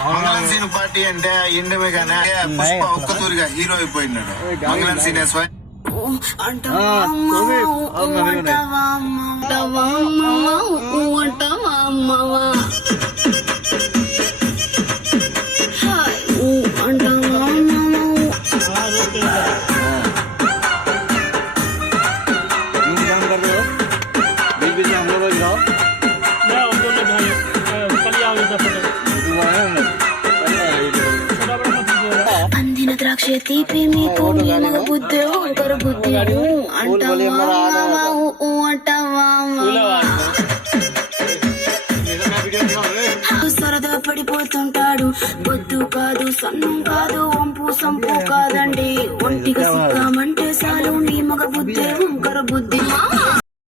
మంగళం scene party అంటే ఇండమే కానీ పుష్ప ఒక్కతూరిగా హీరో అయిపోయినాడు. మంగళం సీన్ అందిన ద్రాక్ష తీపి మీకు మగ బుద్ధి ఒకరు బుద్ధి సరదా పడిపోతుంటాడు. బొద్దు కాదు సన్నం కాదు వంపు సంపు కాదండి. ఒంటిగా సిక్కామంటే చాలు నీ మగ బుద్ధి ఒకరు బుద్ధి